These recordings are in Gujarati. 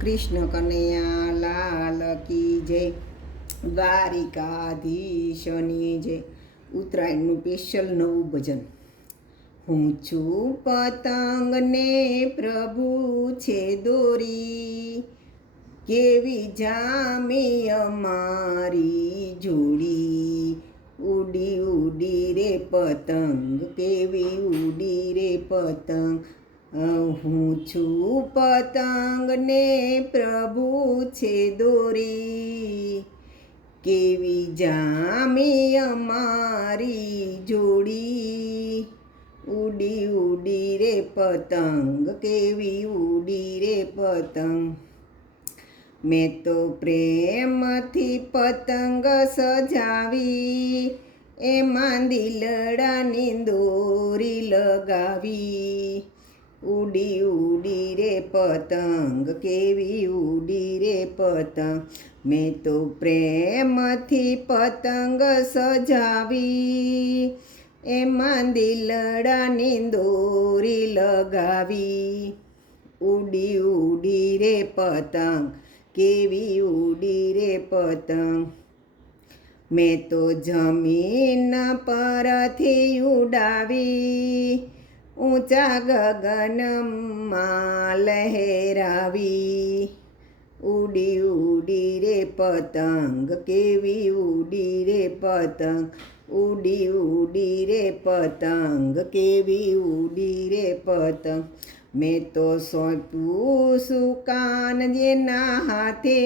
કૃષ્ણ કનૈયા લાલ કી જય, દ્વારિકાધીશની જય. ઉત્તરાયણનું સ્પેશિયલ નવું ભજન. હું છું પતંગ ને પ્રભુ છે દોરી, કેવી જામી અમારી જોડી. ઉડી ઉડી રે પતંગ, કેવી ઉડી રે પતંગ. હું છું પતંગ ને પ્રભુ છે દોરી, કેવી જામી અમારી જોડી. ઉડી ઉડી રે પતંગ, કેવી ઉડી રે પતંગ. મેં તો પ્રેમથી પતંગ સજાવી, એમાં દિલડાની દોરી લગાવી. ઉડી ઉડી રે પતંગ, કેવી ઉડી રે પતંગ. મેં તો પ્રેમથી પતંગ સજાવી, એમાં દિલડાની દોરી લગાવી. ઉડી ઉડી રે પતંગ, કેવી ઉડી રે પતંગ. મેં તો જમીન પરથી ઉડાવી, ઊંચા ગગનમાં લહેરાવી. ઉડી ઉડી રે પતંગ, કેવી ઉડી રે પતંગ. ઉડી ઉડી રે પતંગ, કેવી ઉડી રે પતંગ. મેં તો સોંપ્યું સુકાન જેના હાથે,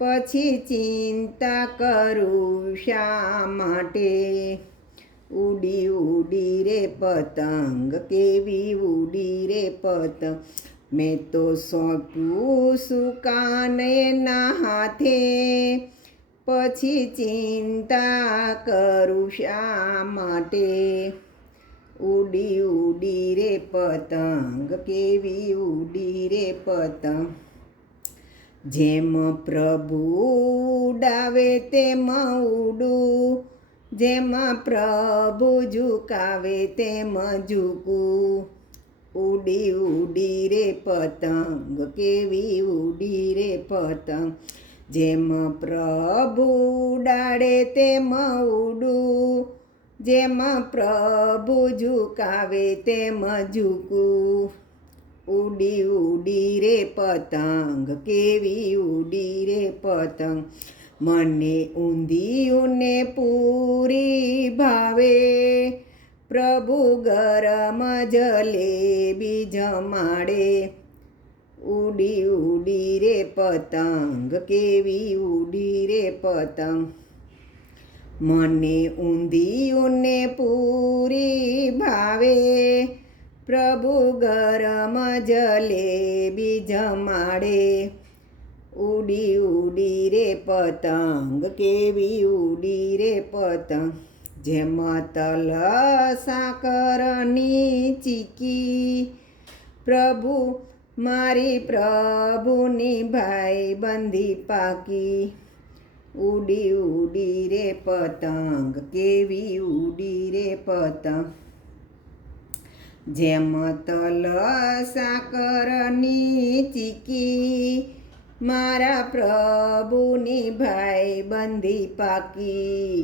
પછી ચિંતા કરું શા માટે. ઉડી ઉડી રે પતંગ, કેવી ઉડી રે પતંગ. મેં તો સોંપ્યું સુકાન એના હાથે, પછી ચિંતા કરું શા માટે. ઉડી ઉડી રે પતંગ, કેવી ઉડી રે પતંગ. જેમ પ્રભુ ઉડાવે તેમ ઉડું, જેમાં પ્રભુ ઝુકાવે તેમ ઝૂકું. ઉડી ઉડી રે પતંગ, કેવી ઉડી રે પતંગ. જેમ પ્રભુ ઉડાડે તેમ ઉડું, જેમાં પ્રભુ ઝુકાવે તેમ ઝૂકું. ઉડી ઉડી રે પતંગ, કેવી ઉડી રે પતંગ. મને ઊંધિયું ને પૂરી ભાવે, પ્રભુ ગરમ જલેબી જમાડે. ઉડી ઉડી રે પતંગ, કેવી ઉડી રે પતંગ. મને ઊંધિયું ને પૂરી ભાવે, પ્રભુ ગરમ જલેબી જમાડે. ઉડી ઉડી રે પતંગ, કેવી ઉડી રે પતંગ. જેમ તલ સાકરની ચીકી, પ્રભુ મારી પ્રભુની ભાઈબંધી પાકી. ઉડી ઉડી રે પતંગ, કેવી ઉડી રે પતંગ. જેમ તલ સાકરની ચીકી, મારા પ્રભુની ભાઈબંધી પાકી.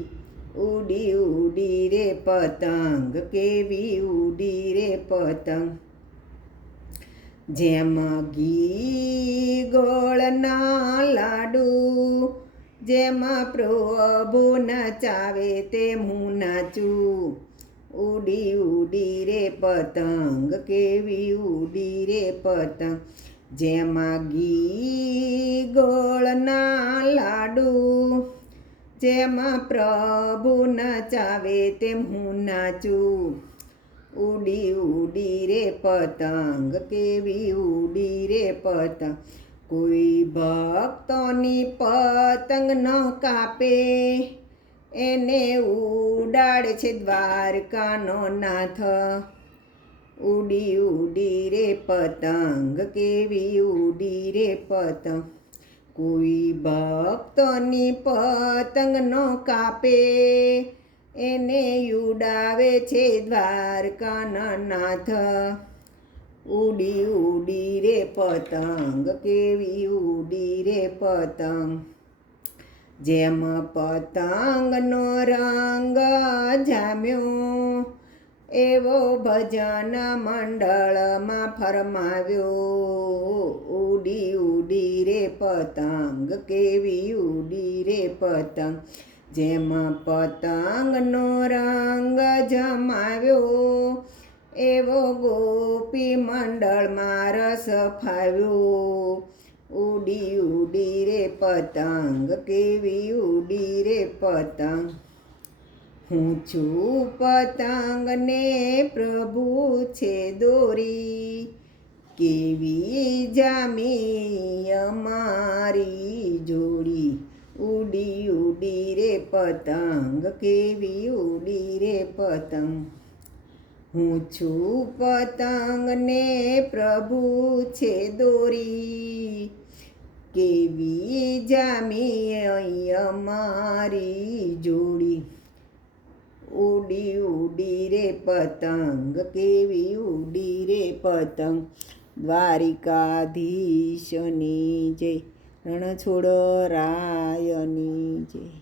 ઉડી ઉડી રે પતંગ, કેવી ઉડી રે પતંગ. જેમ ઘી ગોળના લાડુ, જેમાં પ્રભુ નચાવે તેમ હું નાચું. ઉડી ઉડી રે પતંગ, કેવી ઉડી રે પતંગ. જેમાં ઘી ગોળના લાડુ, જેમાં પ્રભુ નચાવે તેમ હું નાચું. ઉડી ઉડી રે પતંગ, કેવી ઉડી રે પતંગ. કોઈ ભક્તોની પતંગ ન કાપે, એને ઉડાડે છે દ્વારકાનો નાથ. ઉડી ઉડી રે પતંગ, કેવી ઉડી રે પતંગ. કોઈ ભક્તોની પતંગ ન કાપે, એને ઉડાવે છે દ્વારકાના નાથ. ઉડી ઉડી રે પતંગ કેવી ઉડી રે પતંગ જેમ પતંગનો રંગ જામ્યો એવો ભજન મંડળમાં ફરમાવ્યો ઉડી ઉડી રે પતંગ કેવી ઉડી રે પતંગ જેમ પતંગનો રંગ જમાવ્યો એવો ગોપી મંડળમાં રસ ફાવ્યો ઉડી ઉડી રે પતંગ કેવી ઉડી રે પતંગ હું છું પતંગને પ્રભુ છે દોરી કેવી જામી અમારી જોડી ઉડી ઉડી રે પતંગ કેવી ઉડી રે પતંગ હું છું પતંગને પ્રભુ છે દોરી કેવી જામી અમારી જોડી ઉડી ઉડી રે પતંગ કેવી ઉડી રે પતંગ દ્વારિકાધીશની જય રણછોડરાયની જય